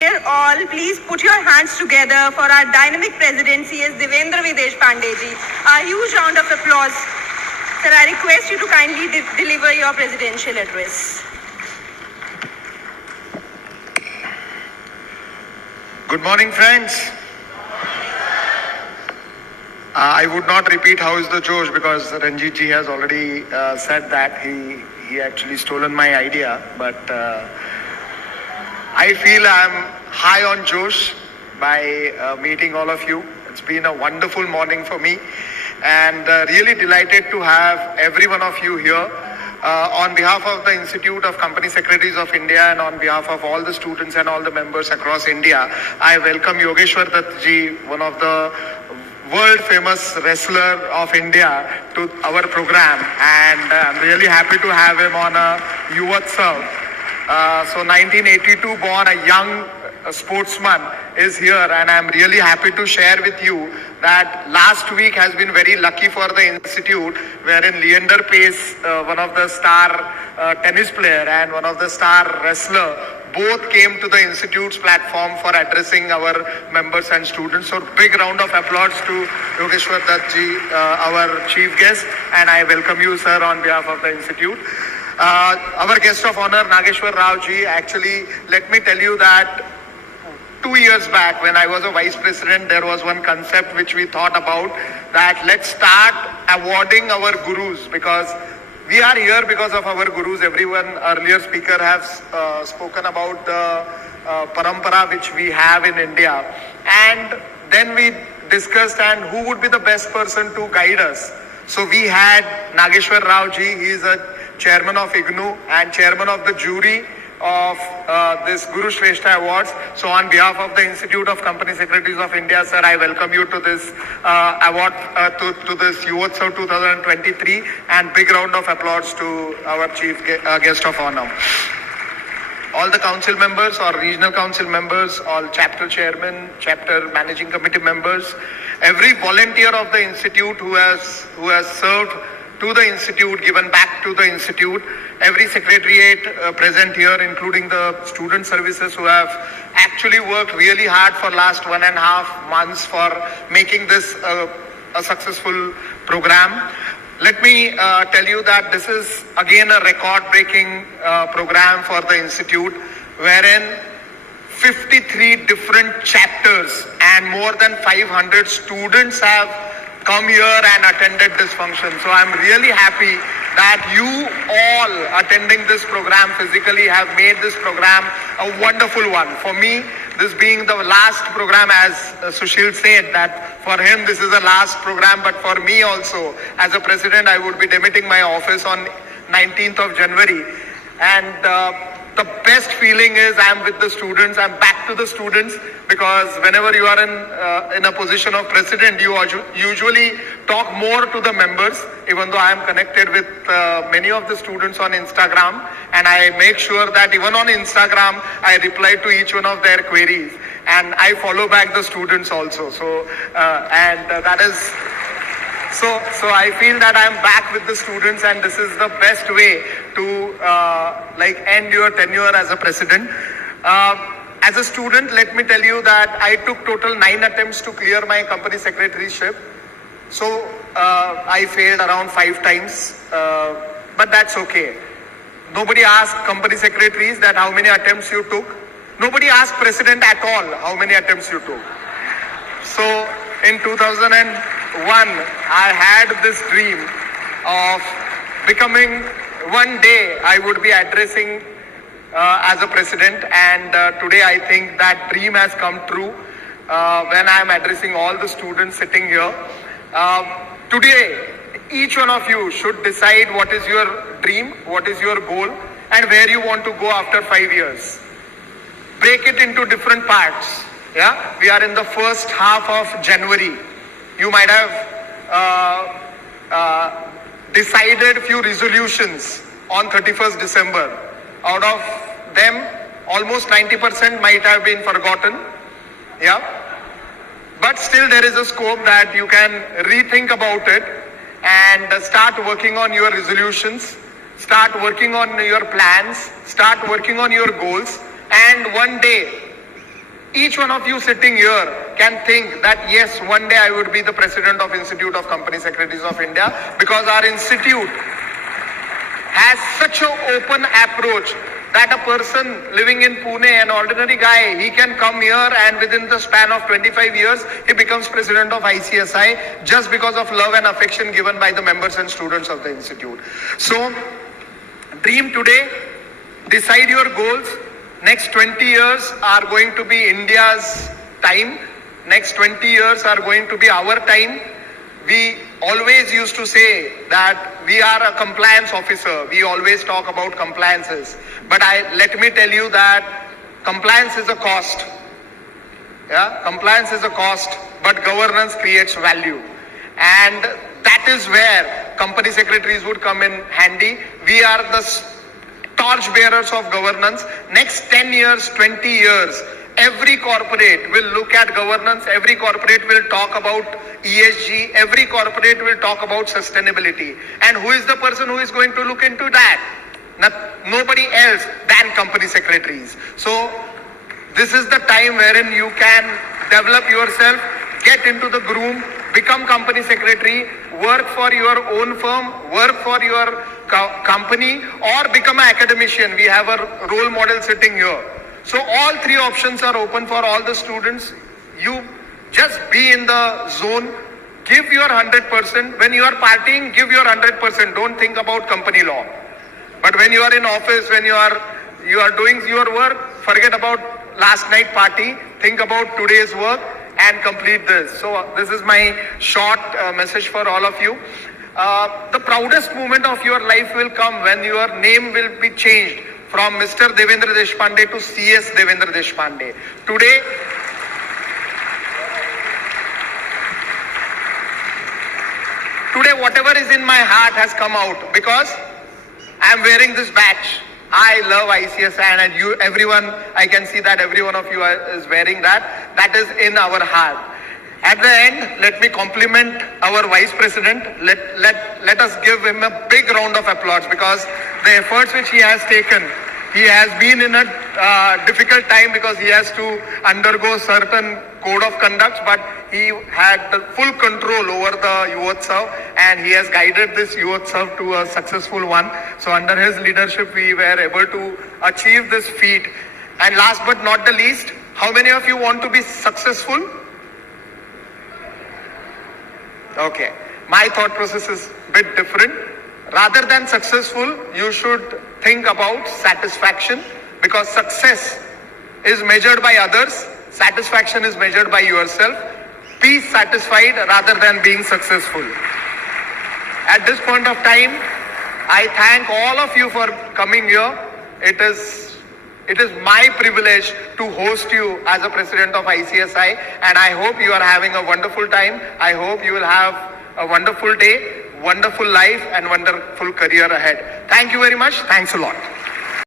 Dear all, please put your hands together for our dynamic president, C.S. Devendra Videsh Pandeyji. A huge round of applause. Sir, I request you to kindly deliver your presidential address. Good morning, friends. I would not repeat how is the Josh because Ranjit ji has already said that he actually stolen my idea, but I feel I'm high on Josh by meeting all of you. It's been a wonderful morning for me and really delighted to have every one of you here. On behalf of the Institute of Company Secretaries of India and on behalf of all the students and all the members across India, I welcome Yogeshwar Dutt ji, one of the world famous wrestler of India, to our program, and I'm really happy to have him on a Yuvatsav. So 1982 born, a young sportsman is here, and I'm really happy to share with you that last week has been very lucky for the institute, wherein Leander Pace, one of the star tennis player and one of the star wrestler, both came to the institute's platform for addressing our members and students. So big round of applause to Yogeshwar Dutt ji, our chief guest, and I welcome you, sir, on behalf of the institute. Our guest of honor, Nageshwar Rao ji, actually, let me tell you that 2 years back when I was a vice president, there was one concept which we thought about, that let's start awarding our gurus, because we are here because of our gurus. Everyone, earlier speaker has spoken about the parampara which we have in India. And then we discussed and who would be the best person to guide us. So we had Nageshwar Rao ji. He is a chairman of IGNOU and chairman of the jury of this Guru Shrestha Awards. So on behalf of the Institute of Company Secretaries of India, sir, I welcome you to this award, to this Yuvatsav 2023, and big round of applause to our chief guest of honor. All the council members or regional council members, all chapter chairmen, chapter managing committee members, every volunteer of the institute who has served to the institute, given back to the institute, every secretariat present here, including the student services who have actually worked really hard for last 1.5 months for making this a successful program. Let me tell you that this is again a record-breaking program for the institute, wherein 53 different chapters and more than 500 students have come here and attended this function. So I'm really happy that you all attending this program physically have made this program a wonderful one. For me, this being the last program, as Sushil said, that for him this is the last program, but for me also, as a president, I would be demitting my office on 19th of January. And the best feeling is I'm with the students, I'm back to the students, because whenever you are in a position of president, you usually talk more to the members, even though I am connected with many of the students on Instagram, and I make sure that even on Instagram, I reply to each one of their queries, and I follow back the students also. So, that is... So I feel that I'm back with the students, and this is the best way to end your tenure as a president. As a student, let me tell you that I took total 9 attempts to clear my company secretaryship. So I failed around 5 times, but that's okay. Nobody asked company secretaries that how many attempts you took. Nobody asked president at all how many attempts you took. So in 2001, I had this dream of becoming, one day I would be addressing as a president, and today I think that dream has come true when I am addressing all the students sitting here. Today, each one of you should decide what is your dream, what is your goal, and where you want to go after 5 years. Break it into different parts. Yeah, we are in the first half of January. You might have decided few resolutions on 31st December. Out of them, almost 90% might have been forgotten. Yeah. But still there is a scope that you can rethink about it and start working on your resolutions, start working on your plans, start working on your goals, and one day each one of you sitting here can think that yes, one day I would be the president of Institute of Company Secretaries of India, because our institute has such an open approach that a person living in Pune, an ordinary guy, he can come here and within the span of 25 years, he becomes president of ICSI just because of love and affection given by the members and students of the institute. So, dream today, decide your goals. Next 20 years are going to be India's time. Next 20 years are going to be our time. We always used to say that we are a compliance officer. We always talk about compliances. But let me tell you that compliance is a cost. Yeah, compliance is a cost, but governance creates value. And that is where company secretaries would come in handy. We are the torch bearers of governance. Next 10 years, 20 years, every corporate will look at governance, every corporate will talk about ESG, every corporate will talk about sustainability. And who is the person who is going to look into that? Nobody else than company secretaries. So this is the time wherein you can develop yourself, get into the groom, become company secretary, work for your own firm, work for your company, or become an academician. We have a role model sitting here. So all three options are open for all the students. You just be in the zone, give your 100%. When you are partying, give your 100%. Don't think about company law. But when you are in office, when you are doing your work, forget about last night party, think about today's work and complete this. So this is my short message for all of you. The proudest moment of your life will come when your name will be changed from Mr. Devendra Deshpande to CS Devendra Deshpande. Today, whatever is in my heart has come out because I am wearing this badge. I love ICSI, and you, everyone, I can see that every one of you is wearing that. That is in our heart. At the end, let me compliment our Vice President. Let us give him a big round of applause because the efforts which he has taken, he has been in a difficult time because he has to undergo certain code of conduct, but he had the full control over the Yuvatsav and he has guided this Yuvatsav to a successful one. So under his leadership, we were able to achieve this feat. And last but not the least, how many of you want to be successful? Okay, my thought process is a bit different. Rather than successful, you should think about satisfaction because success is measured by others, satisfaction is measured by yourself. Be satisfied rather than being successful. At this point of time, I thank all of you for coming here. It is my privilege to host you as a president of ICSI, and I hope you are having a wonderful time. I hope you will have a wonderful day, wonderful life, and wonderful career ahead. Thank you very much. Thanks a lot.